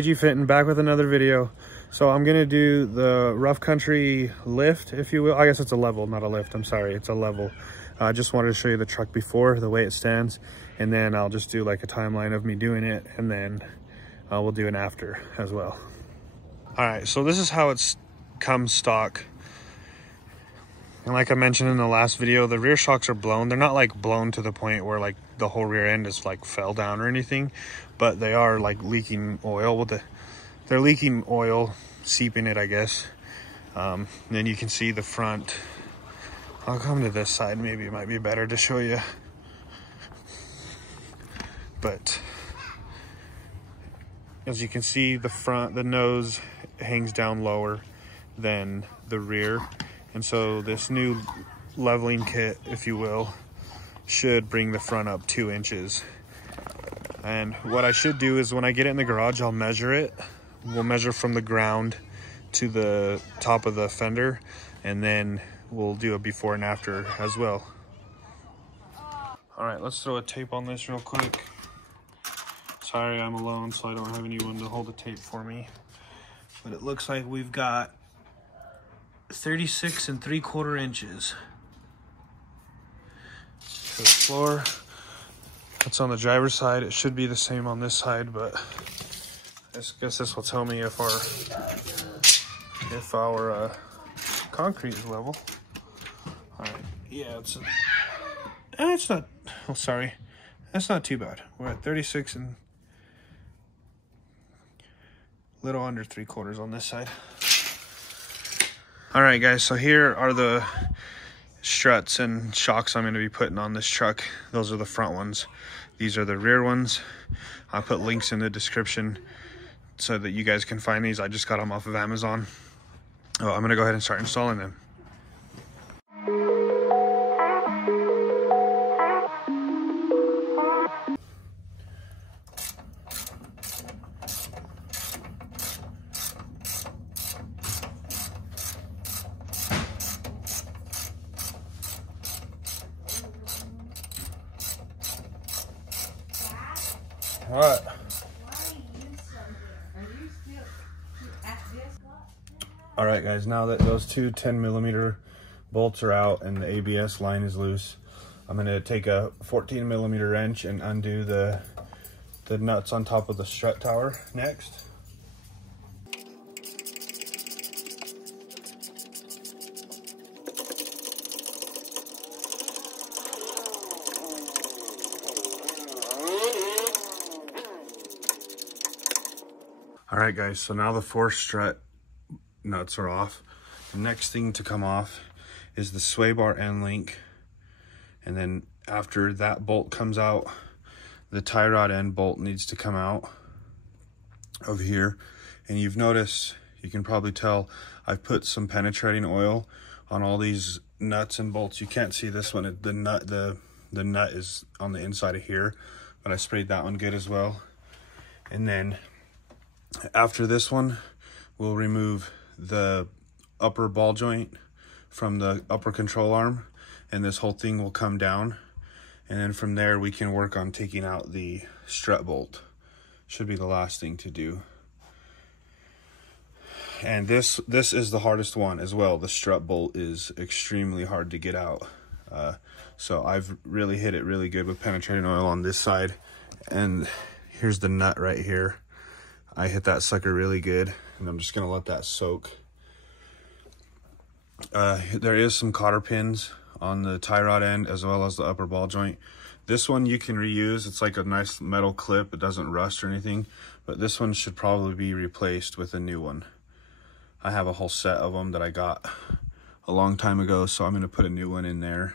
AG Fitting, back with another video. So I'm gonna do the rough country lift, if you will. I guess it's a level, not a lift, I'm sorry, it's a level. I just wanted to show you the truck before, the way it stands, and then I'll just do like a timeline of me doing it, and then we'll do an after as well. All right, so this is how it's comes stock. And like I mentioned in the last video, the rear shocks are blown. They're not like blown to the point where like the whole rear end is like fell down or anything, but they are like leaking oil. Well, they're leaking oil, seeping it, I guess. Then you can see the front. I'll come to this side, maybe it might be better to show you. But as you can see, the front, the nose hangs down lower than the rear. And so this new leveling kit, if you will, should bring the front up 2 inches. And what I should do is when I get it in the garage, I'll measure it. We'll measure from the ground to the top of the fender, and then we'll do a before and after as well. All right, let's throw a tape on this real quick. Sorry, I'm alone, so I don't have anyone to hold the tape for me. But it looks like we've got 36 3/4 inches to the floor. That's on the driver's side. It should be the same on this side, but I guess this will tell me if our concrete is level. All right, yeah, it's not. Oh, sorry, that's not too bad. We're at 36 and little under 3/4 on this side. All right, guys, so here are the struts and shocks I'm going to be putting on this truck. Those are the front ones. These are the rear ones. I'll put links in the description so that you guys can find these. I just got them off of Amazon. Oh, I'm going to go ahead and start installing them. All right. All right, guys, now that those two 10mm bolts are out and the ABS line is loose, I'm going to take a 14mm wrench and undo the nuts on top of the strut tower next. All right, guys, so now the 4 strut nuts are off. The next thing to come off is the sway bar end link. And then after that bolt comes out, the tie rod end bolt needs to come out of here. And you've noticed, you can probably tell, I've put some penetrating oil on all these nuts and bolts. You can't see this one, the nut is on the inside of here, but I sprayed that one good as well. And then after this one, we'll remove the upper ball joint from the upper control arm, and this whole thing will come down. And then from there, we can work on taking out the strut bolt. Should be the last thing to do. And this is the hardest one as well. The strut bolt is extremely hard to get out. So I've really hit it really good with penetrating oil on this side. And here's the nut right here. I hit that sucker really good, and I'm just gonna let that soak. There is some cotter pins on the tie rod end as well as the upper ball joint. This one you can reuse. It's like a nice metal clip. It doesn't rust or anything, but this one should probably be replaced with a new one. I have a whole set of them that I got a long time ago, so I'm gonna put a new one in there.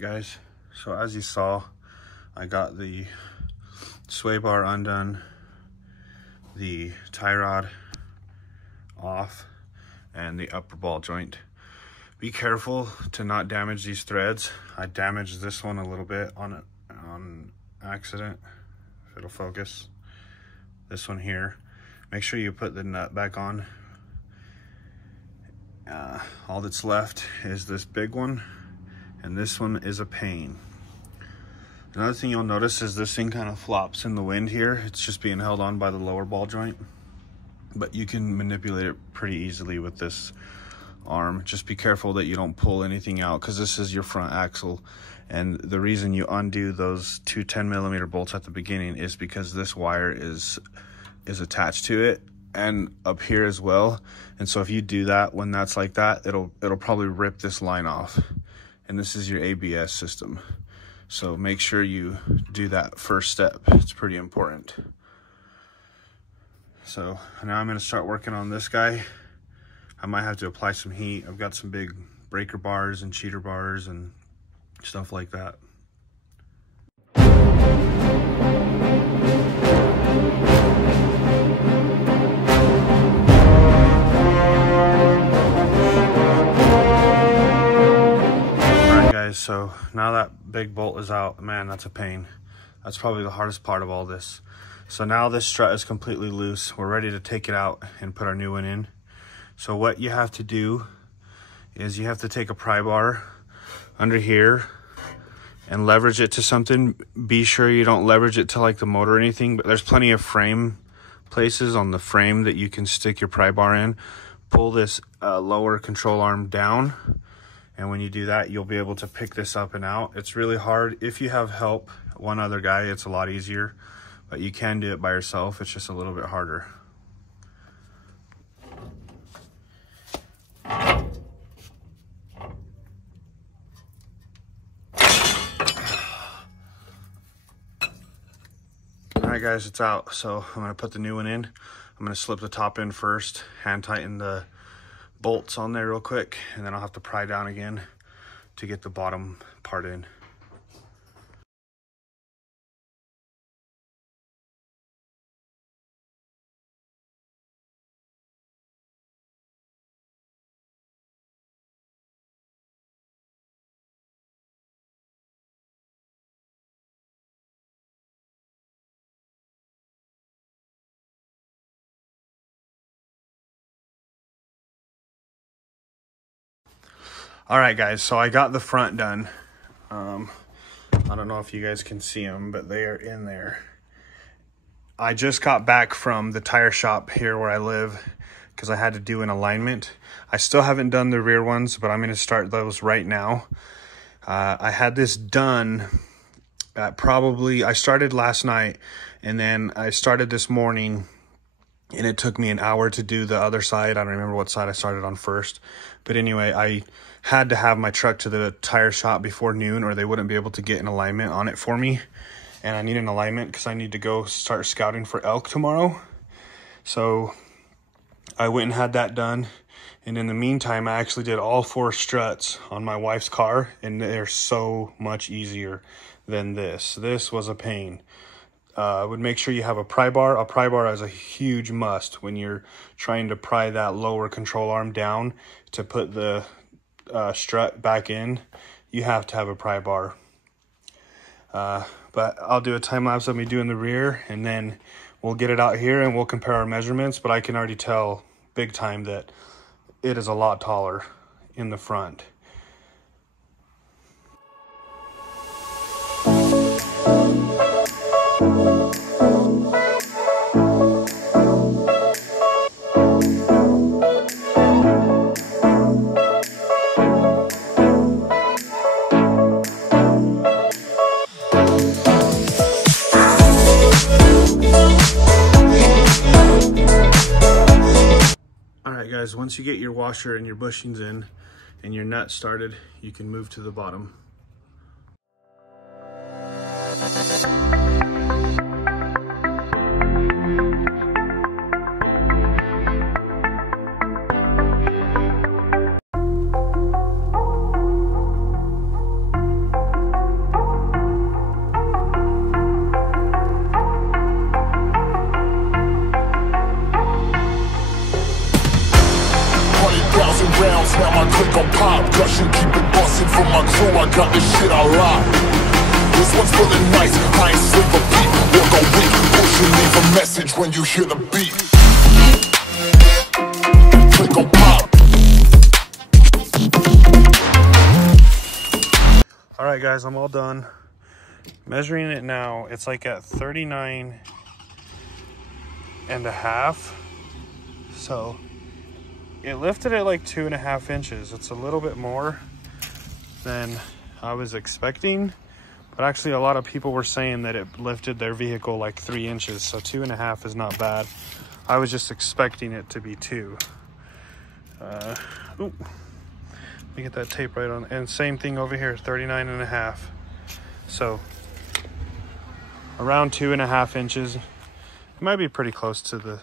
Guys, so as you saw, I got the sway bar undone, the tie rod off, and the upper ball joint. Be careful to not damage these threads. I damaged this one a little bit on accident, if it'll focus. This one here. Make sure you put the nut back on. All that's left is this big one, and this one is a pain. Another thing you'll notice is this thing kind of flops in the wind here. It's just being held on by the lower ball joint, but you can manipulate it pretty easily with this arm. Just be careful that you don't pull anything out, because this is your front axle, and the reason you undo those two 10mm bolts at the beginning is because this wire is attached to it and up here as well. And so if you do that when that's like that, it'll probably rip this line off, and this is your ABS system. So make sure you do that first step. It's pretty important. So now I'm going to start working on this guy. I might have to apply some heat. I've got some big breaker bars and cheater bars and stuff like that. Alright guys, so now that big bolt is out, man, that's a pain. That's probably the hardest part of all this. So now this strut is completely loose. We're ready to take it out and put our new one in. So what you have to do is you have to take a pry bar under here and leverage it to something. Be sure you don't leverage it to like the motor or anything, but there's plenty of frame places on the frame that you can stick your pry bar in. Pull this lower control arm down, and when you do that, you'll be able to pick this up and out. It's really hard. If you have help, one other guy, it's a lot easier, but you can do it by yourself. It's just a little bit harder. Alright guys, it's out. So I'm going to put the new one in. I'm going to slip the top in first, hand tighten the bolts on there real quick, and then I'll have to pry down again to get the bottom part in. All right, guys, so I got the front done. I don't know if you guys can see them, but they are in there. I just got back from the tire shop here where I live because I had to do an alignment. I still haven't done the rear ones, but I'm going to start those right now. I had this done at I started last night, and then I started this morning, and it took me an hour to do the other side. I don't remember what side I started on first. But anyway, I had to have my truck to the tire shop before noon, or they wouldn't be able to get an alignment on it for me. And I need an alignment because I need to go start scouting for elk tomorrow. So I went and had that done. And in the meantime, I actually did all 4 struts on my wife's car, and they're so much easier than this. This was a pain. I would make sure you have a pry bar. A pry bar is a huge must when you're trying to pry that lower control arm down to put the strut back in. You have to have a pry bar. But I'll do a time lapse of me doing the rear, and then we'll get it out here and we'll compare our measurements. But I can already tell big time that it is a lot taller in the front. Guys, once you get your washer and your bushings in and your nut started, you can move to the bottom. Rounds, now my click gon' pop. motion, keep it bustin' for my crew, I got this shit on lock. This one's for the nights, I ain't sleep a beat. Or go weak, push and leave a message when you hear the beat. Click on pop. All right, guys, I'm all done. Measuring it now, it's like at 39 and a half. So it lifted at like 2.5 inches. It's a little bit more than I was expecting, but actually a lot of people were saying that it lifted their vehicle like 3 inches. So 2.5 is not bad. I was just expecting it to be 2. Let me get that tape right on. And same thing over here, 39 and a half. So around 2.5 inches. It might be pretty close to the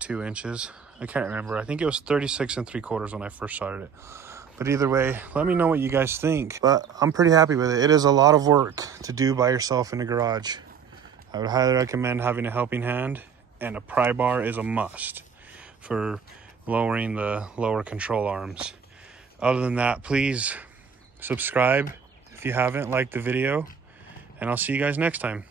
2 inches. I can't remember. I think it was 36 3/4 when I first started it. But either way, let me know what you guys think. But I'm pretty happy with it. It is a lot of work to do by yourself in the garage. I would highly recommend having a helping hand, and a pry bar is a must for lowering the lower control arms. Other than that, please subscribe if you haven't, like the video, and I'll see you guys next time.